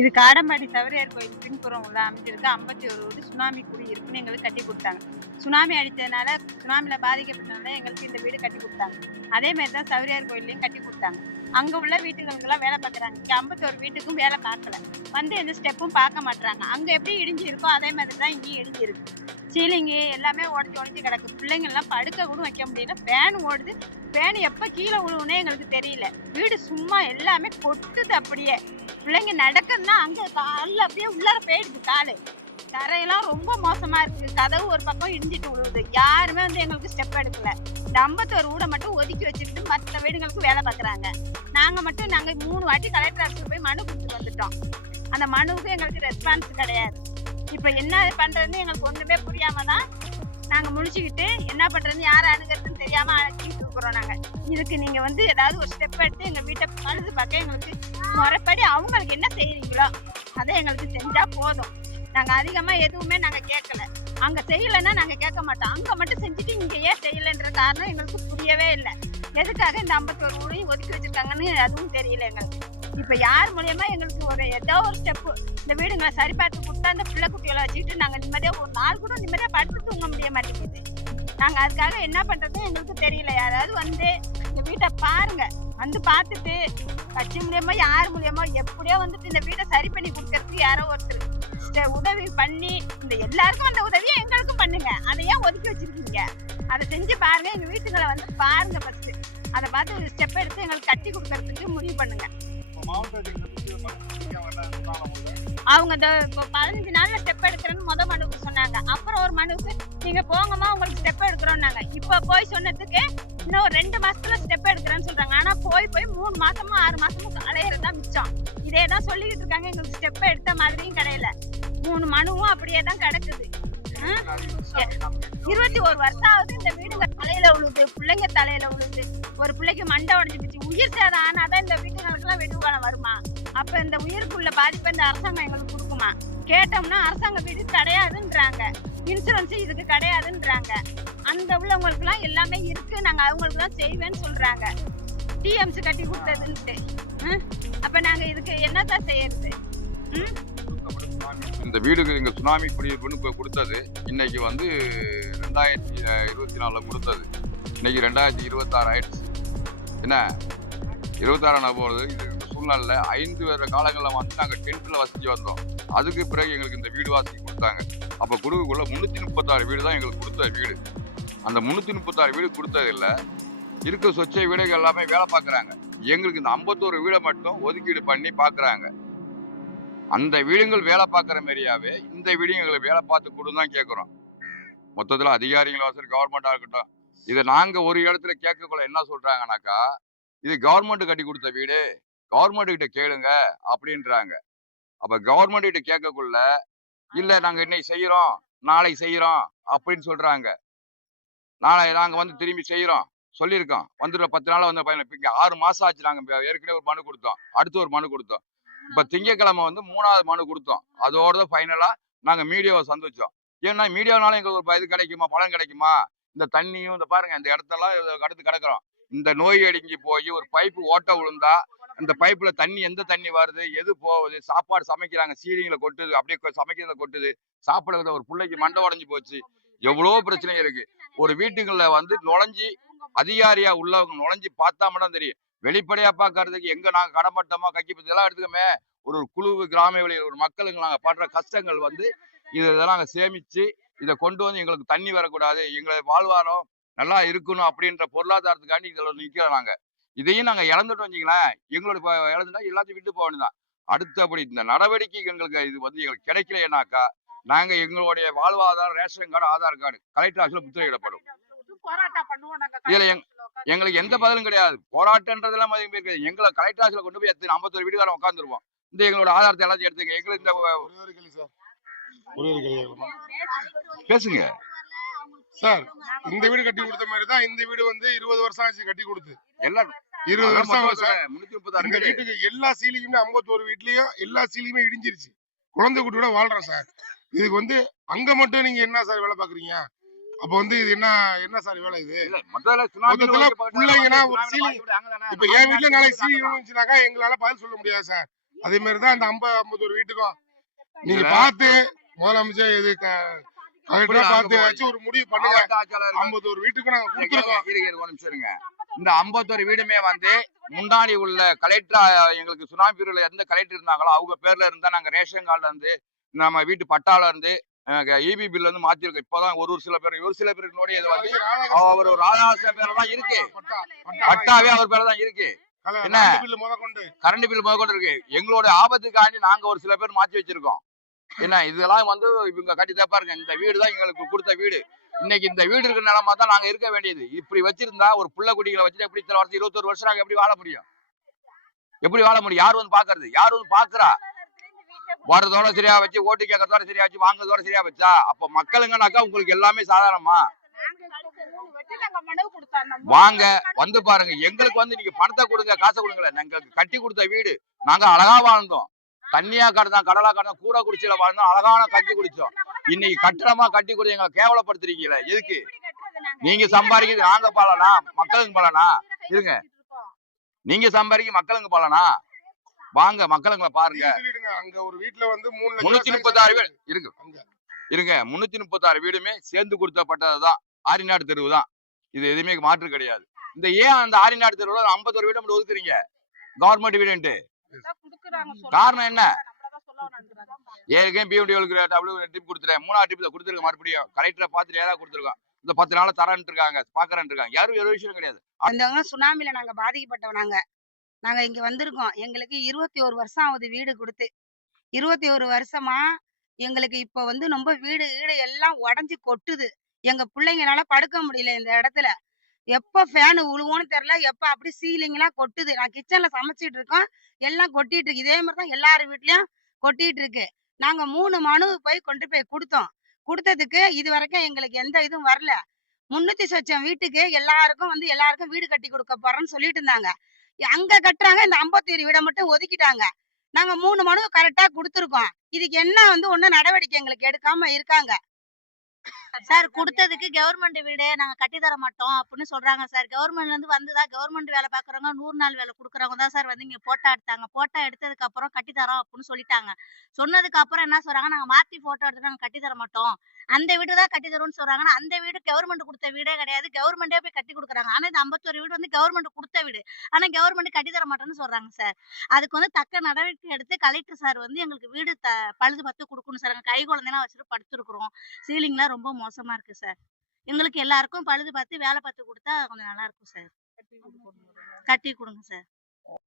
இது காடம்பாடி சவரியார் கோயில் பின்புறம்ல அமைஞ்சிருக்கு. ஐம்பத்தி ஒரு வீடு சுனாமி குடியிருப்புன்னு எங்களுக்கு கட்டி கொடுத்தாங்க. சுனாமி அடித்ததுனால சுனாமியில் பாதிக்கப்பட்டதுனால எங்களுக்கு இந்த வீடு கட்டி கொடுத்தாங்க. அதே மாதிரி தான் சவரியார் கோயில்லையும் கட்டி கொடுத்தாங்க. அங்கே உள்ள வீட்டுகளுக்கெல்லாம் வேலை பார்க்குறாங்க. இங்கே ஐம்பத்தோரு வீட்டுக்கும் வேலை பார்க்கல. வந்து எந்த ஸ்டெப்பும் பார்க்க மாட்றாங்க. அங்கே எப்படி இடிஞ்சு இருக்கோ அதே மாதிரி தான் இங்கேயும் இடிஞ்சு இருக்கு. சீலிங்கு எல்லாமே உடஞ்சி உடஞ்சி கிடக்கு. பிள்ளைங்கள்லாம் படுக்க கூட வைக்க முடியல. ஃபேன் ஓடுது. ஃபேன் எப்போ கீழே விழுவுனே எங்களுக்கு தெரியல. வீடு சும்மா எல்லாமே கொட்டுது அப்படியே. பிள்ளைங்க நடக்குதுன்னா அங்கே காலில் அப்படியே உள்ளார போயிடுது காலு. தரையெல்லாம் ரொம்ப மோசமாக இருக்குது. கதவு ஒரு பக்கம் இடிஞ்சிட்டு விழுவுது யாருமே வந்து எங்களுக்கு ஸ்டெப் எடுக்கல. இந்த ஐம்பத்தோரு வீடை மட்டும் ஒதுக்கி வச்சுட்டு மற்ற வீடுங்களுக்கு வேலை பார்க்குறாங்க. நாங்கள் மட்டும் நாங்கள் மூணு வாட்டி கலெக்டர் ஆஃபீஸில் போய் மனு கொடுத்து வந்துட்டோம். அந்த மனுவுக்கு எங்களுக்கு ரெஸ்பான்ஸ் கிடையாது. இப்போ என்ன பண்ணுறதுன்னு எங்களுக்கு ஒன்றுமே புரியாமல் தான் நாங்கள் முடிச்சுக்கிட்டு என்ன பண்ணுறதுன்னு யார் அணுகிறதுன்னு தெரியாமல் அழைச்சிட்டு இருக்கிறோம் நாங்கள் இதுக்கு நீங்கள் வந்து ஏதாவது ஒரு ஸ்டெப் எடுத்து எங்கள் வீட்டை பழுது பார்க்க எங்களுக்கு முறைப்படி அவங்களுக்கு என்ன செய்கிறீங்களோ அதை எங்களுக்கு செஞ்சால் போதும். நாங்கள் அதிகமாக எதுவுமே நாங்கள் கேட்கல. அங்கே செய்யலைன்னா நாங்கள் கேட்க மாட்டோம். அங்கே மட்டும் செஞ்சுட்டு இங்கே ஏன் செய்யலைன்ற காரணம் எங்களுக்கு புரியவே இல்லை. எதுக்காக இந்த ஐம்பத்தோரு ஊரையும் ஒதுக்கி வச்சிருக்காங்கன்னு அதுவும் தெரியல எங்களுக்கு. இப்போ யார் மூலியமா எங்களுக்கு ஒரு ஏதோ ஒரு ஸ்டெப்பு இந்த வீடுங்களை சரி பார்த்து கொடுத்தா அந்த பிள்ளை குட்டிகளை வச்சுக்கிட்டு நாங்கள் நிம்மதியாக ஒரு நாள் கூட நிம்மதியாக படுத்து தூங்க முடிய மாட்டேங்குது. நாங்கள் அதுக்காக என்ன பண்ணுறதுன்னு எங்களுக்கு தெரியல. யாராவது வந்து இந்த வீட்டை பாருங்க. வந்து பார்த்துட்டு கட்சி மூலியமா யார் மூலியமா எப்படியோ வந்துட்டு இந்த வீட்டை சரி பண்ணி கொடுக்கறதுக்கு யாரோ ஒருத்தர் உதவி பண்ணி இந்த எல்லாருக்கும் அந்த உதவியை எங்களுக்கும் பண்ணுங்க. அதை ஏன் ஒதுக்கி வச்சிருக்கீங்க. அதை செஞ்சு பாருங்க. எங்க வீட்டுங்களை வந்து பாருங்க ஃபர்ஸ்ட் அதை பார்த்து ஒரு ஸ்டெப் எடுத்து எங்களுக்கு கட்டி கொடுக்கறதுக்கு முடிவு பண்ணுங்க. அவங்க இந்த பதினஞ்சு நாள்ல ஸ்டெப் எடுக்கிறேன்னு முத மனுவுக்கு சொன்னாங்க. அப்புறம் ஒரு மனுவுக்கு நீங்க போங்கம்மா உங்களுக்கு ஸ்டெப் எடுக்கிறோம்னாங்க இப்ப போய் சொன்னதுக்கு இன்னும் ஒரு ரெண்டு மாசத்துல ஸ்டெப் எடுக்கிறேன்னு சொல்றாங்க. ஆனா போய் போய் மூணு மாசமும் ஆறு மாசமும் அலையிறது மிச்சம். இதே தான் சொல்லிக்கிட்டு இருக்காங்க. எங்களுக்கு ஸ்டெப் எடுத்த மாதிரியும் கிடையல. மூணு மனுவும் அப்படியே தான் கிடக்குது இருபத்தி ஒரு வருஷம் ஆகுது இந்த வீடு தலையில விழுது பிள்ளைங்க தலையில விழுது ஒரு பிள்ளைக்கு மண்டை உடஞ்சு போச்சு. உயிர் சேதம் ஆனாதான் இந்த வீட்டுகளுக்கெல்லாம் வெடிவுகாலம் வருமா? அப்ப இந்த உயிருக்குள்ள பாதிப்பை இந்த அரசாங்கம் எங்களுக்கு கொடுக்குமா? கேட்டோம்னா அரசாங்க வீடு கிடையாதுன்றாங்க. இன்சூரன்ஸ் இதுக்கு கிடையாதுன்றாங்க. அந்த உள்ளவங்களுக்குலாம் எல்லாமே இருக்கு. நாங்க அவங்களுக்கு தான் செய்வேன்னு சொல்றாங்க. டிஎம்சி கட்டி கொடுத்ததுன்ட்டு. ம்? அப்ப நாங்க இதுக்கு என்னதான் செய்யறது? ம்? இந்த வீடுக்கு இங்கே சுனாமி குடியிருப்புன்னு இப்போ கொடுத்தது இன்னைக்கு வந்து ரெண்டாயிரத்தி இருபத்தி நாலில் கொடுத்தது. இன்னைக்கு ரெண்டாயிரத்தி இருபத்தாறு ஆயிடுச்சு. என்ன? இருபத்தாறு போகிறது இது இந்த சூழ்நிலையில் ஐந்து வேறு காலங்களில் வந்து நாங்கள் டென்ட்டில் வசிச்சு வந்தோம். அதுக்கு பிறகு எங்களுக்கு இந்த வீடு வாசி கொடுத்தாங்க. அப்போ குருவுக்குள்ள முந்நூற்றி முப்பத்தாறு வீடு தான் எங்களுக்கு கொடுத்த வீடு. அந்த முந்நூற்றி முப்பத்தாறு வீடு கொடுத்ததில்ல இருக்க சொச்ச வீடுகள் எல்லாமே வேலை பார்க்குறாங்க. எங்களுக்கு இந்த ஐம்பத்தோரு வீடை மட்டும் ஒதுக்கீடு பண்ணி பார்க்குறாங்க. அந்த வீடுங்கள் வேலை பார்க்குற மாதிரியாவே இந்த வீடுங்களை வேலை பார்த்து கொடுன்னு தான் கேட்குறோம் மொத்தத்தில் அதிகாரிகளாக சரி கவர்மெண்ட்டாக இருக்கட்டும். இதை நாங்கள் ஒரு இடத்துல கேட்கக்குள்ள என்ன சொல்கிறாங்கனாக்கா இது கவர்மெண்ட் கட்டி கொடுத்த வீடு கவர்மெண்ட் கிட்ட கேளுங்க அப்படின்றாங்க. அப்போ கவர்மெண்ட் கிட்ட கேட்கக்குள்ள இல்லை நாங்கள் இன்னைக்கு செய்கிறோம் நாளை செய்கிறோம் அப்படின்னு சொல்கிறாங்க நாளை நாங்கள் வந்து திரும்பி செய்கிறோம் சொல்லியிருக்கோம். வந்துடுற பத்து நாள் வந்து பையன் இப்போ இங்கே ஆறு மாதம் ஆச்சு நாங்கள் ஏற்கனவே ஒரு மனு கொடுத்தோம். அடுத்து ஒரு மனு கொடுத்தோம். இப்போ திங்கக்கிழமை வந்து மூணாவது மனு கொடுத்தோம். அதோட தான் ஃபைனலாக நாங்கள் மீடியாவை சந்திச்சோம். ஏன்னா மீடியானால எங்களுக்கு ஒரு இது கிடைக்குமா? பலன் கிடைக்குமா? இந்த தண்ணியும் இந்த பாருங்க இந்த இடத்தெல்லாம் இதுல கடந்து கிடக்குறோம். இந்த நோய் அடிஞ்சு போய் ஒரு பைப்பு ஓட்ட விழுந்தா அந்த பைப்புல தண்ணி எந்த தண்ணி வருது? எது போகுது? சாப்பாடு சமைக்கிறாங்க. சீலிங்ல கொட்டுது. அப்படியே சமைக்கிறத கொட்டுது. சாப்பிடுறத ஒரு பிள்ளைக்கு மண்டை உடஞ்சி போச்சு. எவ்வளோ பிரச்சனை இருக்கு. ஒரு வீட்டுங்களில் வந்து நுழைஞ்சி அதிகாரியா உள்ளவங்க நுழைஞ்சி பார்த்தா மட்டும் தெரியும். வெளிப்படையா பாக்குறதுக்கு எங்க நாங்க கடன்பட்டோமோ கக்கி பத்தி எடுத்துக்கோமே எடுத்துக்கமே. ஒரு ஒரு குழு கிராம வெளியில் ஒரு மக்களுக்கு நாங்க படுற கஷ்டங்கள் வந்து இதை இதெல்லாம் நாங்க சேமிச்சு இதை கொண்டு வந்து எங்களுக்கு தண்ணி வரக்கூடாது எங்களை வாழ்வாரம் நல்லா இருக்கணும் அப்படின்ற பொருளாதாரத்துக்காண்டி இதில் நிற்கிறோம் நாங்க. இதையும் நாங்க இழந்துட்டோம் வச்சிங்களேன் எங்களோட இழந்துட்டா எல்லாத்தையும் விட்டு போக வேண்டியதான் அடுத்தபடி இந்த நடவடிக்கை எங்களுக்கு இது வந்து எங்களுக்கு கிடைக்கலைன்னாக்கா நாங்க எங்களுடைய வாழ்வாதாரம் ration card Aadhaar card collector ஆஃபீஸில் முத்திரையிடப்படும். இதுல எங்களுக்கு எந்த பதிலும் கிடையாது. போராட்டன்றதெல்லாம் மதியம் இருக்காது எங்களை கலெக்டர் ஆஃபீஸில் கொண்டு போய் எத்தனை ஐம்பத்தொரு வீடுகாரம் உட்காந்துருவோம் இந்த எங்களோட ஆதாரத்தை எல்லாத்தையும் எடுத்துங்க எங்களுக்கு இந்த பேசுங்க. சார் இந்த வீடு கட்டி கொடுத்த மாதிரி தான் இந்த வீடு வந்து இருபது வருஷம் ஆச்சு கட்டி கொடுத்து. எல்லாம் இருபது வருஷம் முன்னூத்தி முப்பத்தாறு இந்த வீடு. வீட்டுக்கு எல்லா சீலிங்குமே ஐம்பத்தோரு வீட்லயும் எல்லா சீலிங்குமே இடிஞ்சிருச்சு. குழந்தை குட்டியோட வாழ்றோம் சார். இதுக்கு வந்து அங்க மட்டும் நீங்க என்ன சார் வேலை பாக்குறீங்க அப்ப வந்து இது என்ன என்ன சார் வேலை இது? மொத்தத்துல பிள்ளைங்கன்னா ஒரு அங்கதானே. இப்ப என் வீட்டுல நாளைக்கு சீலிங் விழுந்துச்சுனாக்கா எங்களால பதில் சொல்ல முடியாது சார். அதே மாதிரி தான் இந்த ஐம்பது ஐம்பத்தோரு வீட்டுக்கும். நீங்க பார்த்து முதலமைச்சர் இது ஆக பார்த்து ஒரு முடிவு பண்ணுங்க. ஆட்சியாளர்கள் ஐம்பத்தோரு வீட்டுக்கு நாங்க கொடுத்துருக்கோம். ஒரு. இந்த ஐம்பத்தொரு வீடுமே வந்து முன்னாடி உள்ள கலெக்டர் எங்களுக்கு சுனாமி எந்த கலெக்டர் இருந்தாங்களோ அவங்க பேர்ல இருந்தா நாங்க ரேஷன் கார்டுல இருந்து நம்ம வீட்டு பட்டால இருந்து இபி பில்ல இருந்து மாத்திருக்கோம் இப்பதான் ஒரு ஒரு சில பேர் ஒரு சில பேருக்கு இது வந்து அவர் பேர்ல தான் இருக்கு. பட்டா பட்டாவே அவர் தான் இருக்கு. என்ன? கரண்ட் பில் முதற்கொண்டு. இருக்கு எங்களோட ஆபத்துக்காண்டி நாங்க ஒரு சில பேர் மாத்தி வச்சிருக்கோம். என்ன இதெல்லாம் வந்து இவங்க கட்டி தப்பாருங்க இந்த வீடு தான் எங்களுக்கு கொடுத்த வீடு. இன்னைக்கு இந்த வீடு இருக்கிற நிலமா தான் நாங்க இருக்க வேண்டியது. இப்படி வச்சிருந்தா ஒரு புள்ள குட்டிகளை வச்சுட்டு எப்படி இத்தனை வருஷம் இருபத்தொரு வருஷம் நாங்க எப்படி வாழ முடியும்? எப்படி வாழ முடியும்? யார் வந்து பாக்குறது? யார் வந்து பாக்குறா? வர்றதோட சரியா வச்சு ஓட்டு கேட்கறதோட சரியா வச்சு வாங்குறதோட சரியா வச்சா அப்ப மக்களுங்கனாக்கா உங்களுக்கு எல்லாமே சாதாரணமா? வாங்க வந்து பாருங்க. எங்களுக்கு வந்து நீங்க பணத்தை கொடுங்க காசை கொடுங்கல. எங்களுக்கு கட்டி கொடுத்த வீடு. நாங்க அழகா வாழ்ந்தோம். தண்ணியா கடந்தோம் கடலா கடந்தோம் கூட குடிச்சில வாழ்ந்தோம். அழகான கட்டி குடிச்சோம். இன்னைக்கு கட்டணமா கட்டி குடி எங்களை கேவலப்படுத்துறீங்களே எதுக்கு? நீங்க சம்பாதிக்கிறது நாங்க பலனா? மக்களுக்கு பலனா? இருங்க. நீங்க சம்பாதிக்க மக்களுக்கு பலனா? வாங்க மக்களுங்களை பாருங்க. அங்க ஒரு வீட்டுல வந்து மூணு முன்னூத்தி முப்பத்தாறு வீடு. இருக்கு. இருங்க. முன்னூத்தி முப்பத்தாறு வீடுமே சேர்ந்து கொடுத்தப்பட்டதுதான் ஆரிநாடு தெருவு தான். இது எதுவுமே மாற்று கிடையாது. இந்த ஏன் அந்த ஆரிநாடு தெருவுல ஐம்பத்தொரு வீடு மட்டும் ஒதுக்குறீங்க? கவர்மெண்ட் வீடுன்ட்டு. காரணம் என்ன? ஏற்கனவே பிஎம்டி டபிள்யூ டிப் கொடுத்துறேன் மூணாவது டிப்ல கொடுத்துருக்க மறுபடியும். கலெக்டரை பார்த்துட்டு ஏதாவது கொடுத்துருக்கோம். இந்த பத்து நாள தரேன்ட்டு இருக்காங்க. பாக்குறேன் இருக்காங்க. யாரும் ஒரு விஷயம் கிடையாது. சுனாமில நாங்க பாதிக்கப்பட்டவனாங்க நாங்க இங்க வந்திருக்கோம். எங்களுக்கு இருபத்தி ஒரு வருஷம் ஆகுது வீடு கொடுத்து. இருபத்தி ஒரு வருஷமா எங்களுக்கு இப்ப வந்து ரொம்ப வீடு வீடு எல்லாம் உடஞ்சி கொட்டுது. எங்க பிள்ளைங்கனால படுக்க முடியல இந்த இடத்துல. எப்ப ஃபேனு உழுவோம்னு தெரியல. எப்ப அப்படி சீலிங் எல்லாம் கொட்டுது. நான் கிச்சன்ல சமைச்சிட்டு இருக்கோம். எல்லாம் கொட்டிட்டு இருக்கு. இதே மாதிரி தான் எல்லார் வீட்லயும் கொட்டிட்டு இருக்கு. நாங்க மூணு மனு போய் கொண்டு போய் கொடுத்தோம். கொடுத்ததுக்கு இது வரைக்கும் எங்களுக்கு எந்த இதுவும் வரல. முன்னூத்தி சொச்சம் வீட்டுக்கு எல்லாருக்கும் வந்து எல்லாருக்கும் வீடு கட்டி கொடுக்க போறோம்னு சொல்லிட்டு இருந்தாங்க. அங்க கட்டுறாங்க இந்த ஐம்பத்தேழு வீடை மட்டும் ஒதுக்கிட்டாங்க. நாங்க மூணு மனு கரெக்டா கொடுத்துருக்கோம். இதுக்கு என்ன வந்து ஒண்ணு நடவடிக்கை எங்களுக்கு எடுக்காம இருக்காங்க. சார் கொடுத்ததுக்கு கவர்மெண்ட் வீடு நாங்க கட்டி தர மாட்டோம் அப்படின்னு சொல்றாங்க சார். கவர்மெண்ட்ல இருந்து வந்துதான் கவர்மெண்ட் வேலை பாக்குறவங்க நூறு நாள் வேலை கொடுக்குறவங்க தான் சார் வந்து இங்க போட்டோ எடுத்தாங்க. போட்டோ எடுத்ததுக்கு அப்புறம் கட்டி தரோம் அப்படின்னு சொல்லிட்டாங்க. சொன்னதுக்கு அப்புறம் என்ன சொல்றாங்க? நாங்க மாத்தி போட்டோ எடுத்து நாங்க கட்டி தர மாட்டோம். அந்த வீடு தான் கட்டி தருவோம்னு சொல்றாங்க. ஆனா அந்த வீடு கவர்மெண்ட் கொடுத்த வீடே கிடையாது. கவர்மெண்டே போய் கட்டி கொடுக்குறாங்க. ஆனா இந்த ஐம்பத்தொரு வீடு வந்து கவர்மெண்ட் கொடுத்த வீடு. ஆனா கவர்மெண்ட் கட்டி தர மாட்டோம்னு சொல்றாங்க சார் அதுக்கு வந்து தக்க நடவடிக்கை எடுத்து கலெக்டர் சார் வந்து எங்களுக்கு வீடு த பழுது பார்த்து கொடுக்கணும் சார் நாங்க கை குழந்தைலாம் வச்சுட்டு படுத்துருக்குறோம். சீலிங்லாம் ரொம்ப மோசமா இருக்கு சார் எங்களுக்கு எல்லாருக்கும் பழுது பார்த்து வேலை பார்த்து கொடுத்தா கொஞ்சம் நல்லா இருக்கும் சார் கட்டி கொடுங்க சார்